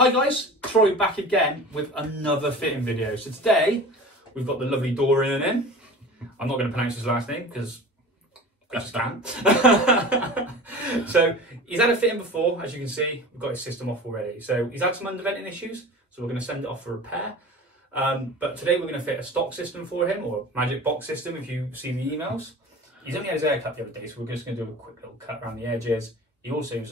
Hi guys, Troy back again with another fitting video. So today we've got the lovely Dorian in. I'm not going to pronounce his last name because I just can't. So he's had a fitting before, as you can see. We've got his system off already. So he's had some underventing issues, so we're going to send it off for repair. But today we're going to fit a stock system for him, or a magic box system if you've seen the emails. He's only had his hair cut the other day, so we're just going to do a quick little cut around the edges. He also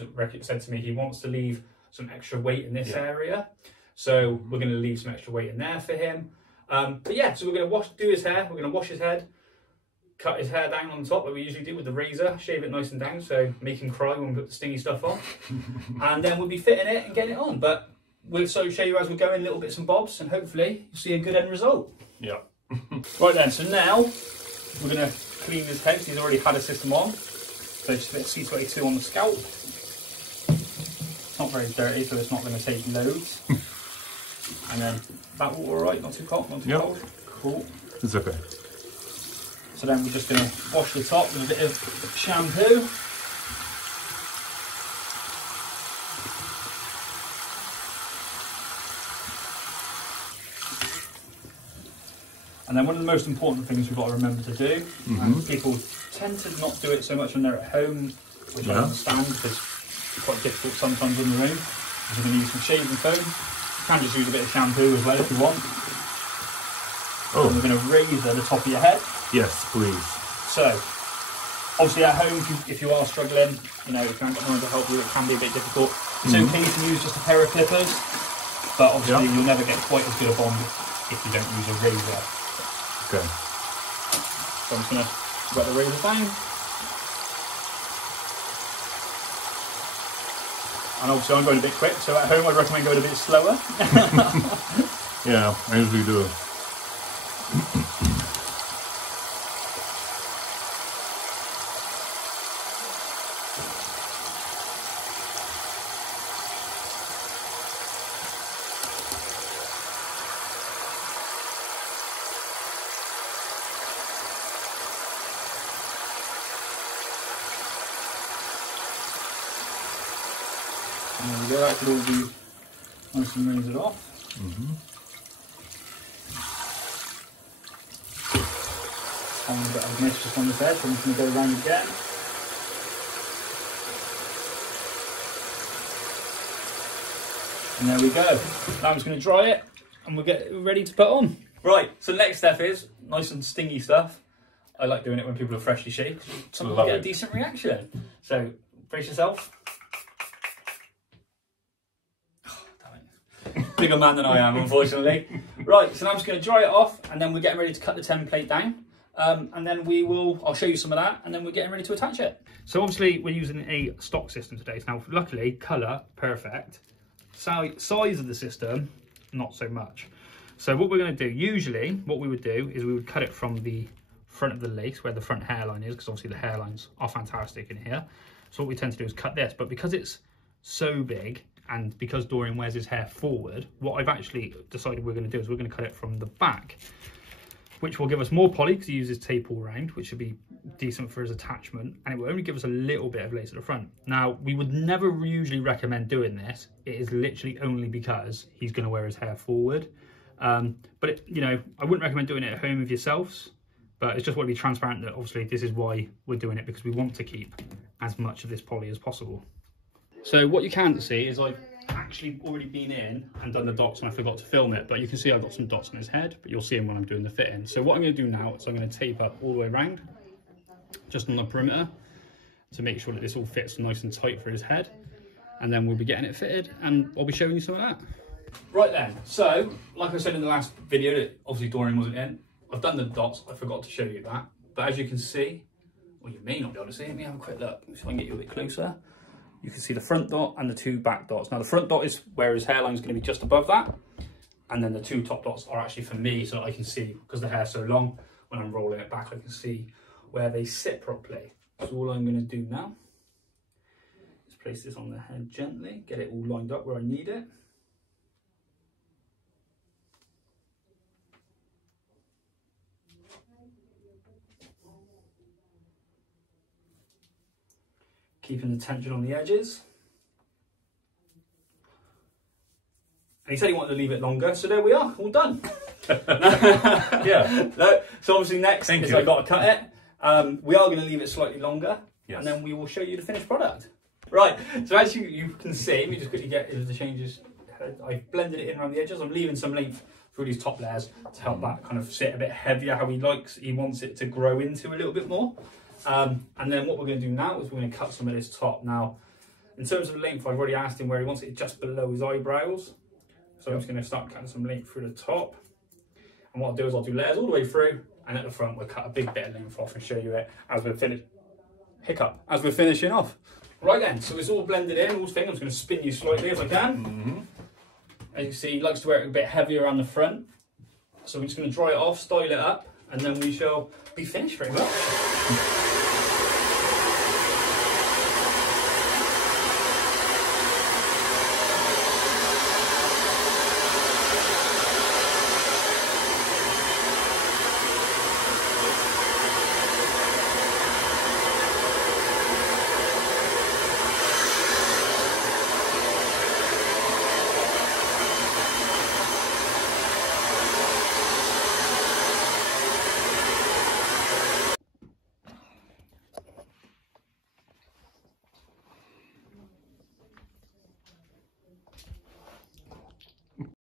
said to me he wants to leave some extra weight in this area, so we're going to leave some extra weight in there for him. But yeah, so we're going to do his hair, we're going to wash his head, cut his hair down on top like we usually do with the razor, shave it nice and down so make him cry when we put the stingy stuff on. And then we'll be fitting it and getting it on. But we'll sort of show you as we're going, little bits and bobs, and hopefully you'll see a good end result. Yeah. Right then, so now we're going to clean his head. He's already had a system on, so just a bit of C22 on the scalp. Not very dirty, so it's not going to take loads. And then that water, all right, not too hot, not too cold. Cool. It's okay. So then we're just going to wash the top with a bit of shampoo. And then one of the most important things we've got to remember to do, and people tend to not do it so much when they're at home, which I understand because it's quite difficult sometimes on your own. You're going to use some shaving foam. You can just use a bit of shampoo as well if you want. Oh. And we're going to razor the top of your head. Yes, please. So, obviously at home, if you are struggling, you know, if you haven't got anyone to help you, it can be a bit difficult. It's okay to use just a pair of clippers, but obviously you'll never get quite as good a bond if you don't use a razor. Okay. So I'm just going to wet the razor down. And obviously I'm going a bit quick, so at home I'd recommend going a bit slower. Yeah, I usually do. And there we go, that could all be nice and razored off. Tiny bit of mist just on this edge, so I'm just going to go around again. And there we go. Now I'm just going to dry it and we'll get it ready to put on. Right, so the next step is nice and stingy stuff. I like doing it when people are freshly shaved. Some people get a decent reaction. So brace yourself. Bigger man than I am, unfortunately. Right, so now I'm just going to dry it off, and then we're getting ready to cut the template down. And then I'll show you some of that, and then we're getting ready to attach it. So obviously we're using a stock system today. Now, luckily, colour, perfect. Size of the system, not so much. So what we're going to do, usually, what we would do is we would cut it from the front of the lace, where the front hairline is, because obviously the hairlines are fantastic in here. So what we tend to do is cut this, but because it's so big, and because Dorian wears his hair forward, what I've actually decided we're going to do is we're going to cut it from the back, which will give us more poly because he uses tape all round, which should be decent for his attachment, and it will only give us a little bit of lace at the front. Now, we would never usually recommend doing this. It is literally only because he's going to wear his hair forward. But you know, I wouldn't recommend doing it at home with yourselves, but it's just want to be transparent that obviously this is why we're doing it, because we want to keep as much of this poly as possible. So what you can see is I've actually already been in and done the dots, and I forgot to film it, but you can see I've got some dots on his head, but you'll see him when I'm doing the fitting. So what I'm going to do now is I'm going to tape up all the way around, just on the perimeter, to make sure that this all fits nice and tight for his head, and then we'll be getting it fitted, and I'll be showing you some of that. Right then, so like I said in the last video that obviously Dorian wasn't in, I've done the dots, I forgot to show you that, but as you can see, well, you may not be able to see, let me have a quick look, so I can get you a bit closer. You can see the front dot and the two back dots. Now the front dot is where his hairline is going to be just above that, and then the two top dots are actually for me, so that I can see, because the hair's so long, when I'm rolling it back I can see where they sit properly. So all I'm going to do now is place this on the head gently, get it all lined up where I need it. Keeping the tension on the edges. he said he wanted to leave it longer, so there we are, all done. Yeah. No, so obviously next Thank is you. I've got to cut it. We are going to leave it slightly longer, Yes. and then we will show you the finished product. Right, so as you can see, let me just quickly get the changes. I've blended it in around the edges. I'm leaving some length through these top layers to help that kind of sit a bit heavier how he wants it to grow into a little bit more. And then what we're going to do now is we're going to cut some of this top. Now, in terms of the length, I've already asked him where he wants it just below his eyebrows. So I'm just going to start cutting some length through the top. And what I'll do is I'll do layers all the way through, and at the front we'll cut a big bit of length off and show you it as we're as we're finishing off. Right then, so it's all blended in, all things. I'm just going to spin you slightly if I can. As you can see, he likes to wear it a bit heavier around the front. So I'm just going to dry it off, style it up, and then we shall be finished pretty much.